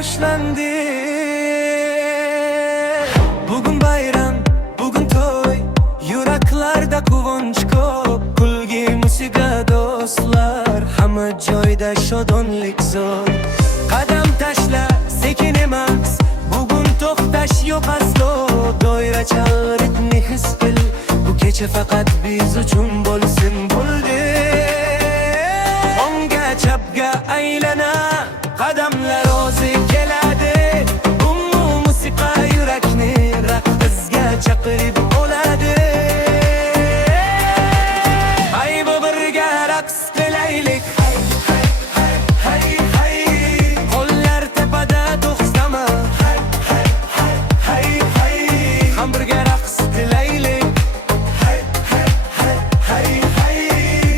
boshlandi. Bugun bayram, bugun to'y, yuraklarda quvonch ko'p, kulgi musiqa do'stlar, hamma joyda shodonlik zo'r. Qadam tashla, sekin emas, bugun to'xtash yo'q aslo. Doira chal, ritmni his qil, bu kecha faqat biz uchun bo'lsin bo'ldi. O'ngga chapga aylana, qadamlar o'zi keladi. Bu musiqa yurakni raqsga chaqirib oladi. Hay bu birga raqs qilaylik. Qo'llar tepada to'xtama. Ham birga raqs qilaylik.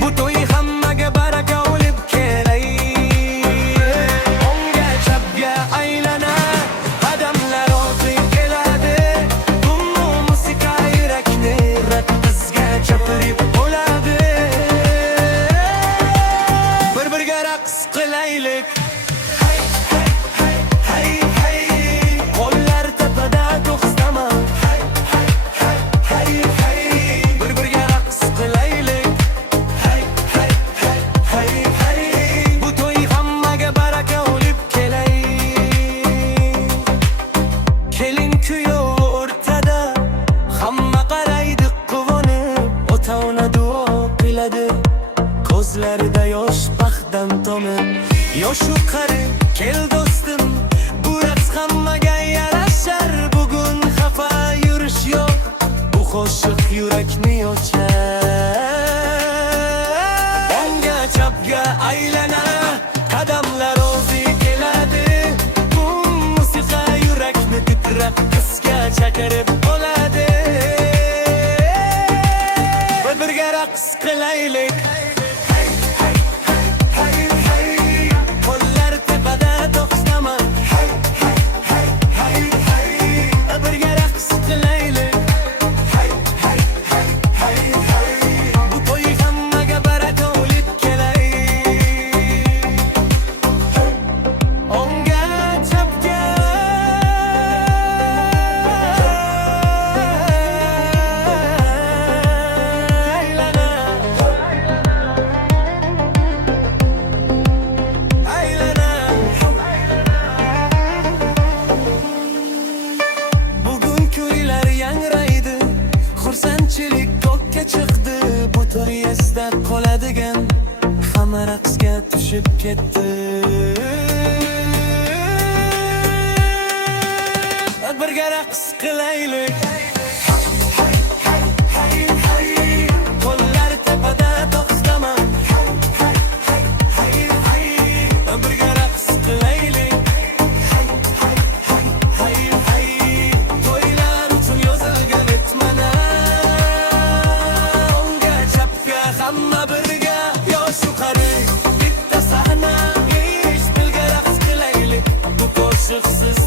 Bu to'y hammaga baraka olib kelaylik. O'ngga chapga aylana, qadamlar o'zi keladi. Bu musiqa yurakni raqsga chaqirib oladi. Bir-birga raqs qilaylik. Qo'llar tepada to'xtama. Bir-birga raqs qilaylik. Bu to'y hammaga baraka olib kelaylik. Kelin kuyov o'rtada, hamma qaraydi quvonib, ota-ona duo qiladi. Ko'zlarida yosh baxtdan tomib, yoshu qari kel do'stim, bu raqs hammaga yarashar. Bugun xafa yurish yo'q, bu qo'shiq yurakni ochar. O'ngga chapga aylana, qadamlar o'zi keladi. Bu musiqa yurakni titrab qisga chaqirib oladi. Bir-birga raqs qilaylik. Qo'llar tepada to'xtama. Birga raqs qilaylik. Bu to'y hammaga baraka olib kelaylik. O'ngga chapga aylana. Bugun kuylar yangraydi, xursandchilik to'kka chiqdi. Bu to'y esda qoladigan, hamma raqsga tushib ketdi. Birga raqs qilaylik. Qo'llar tepada to'xtama. Birga raqs qilaylik. To'ylar uchun yozilgan bitmalar. O'ngga chapga hamma birga, yoshu qari bitta sahna. Ish birga raqs qilaylik. Bu qo'shiqsiz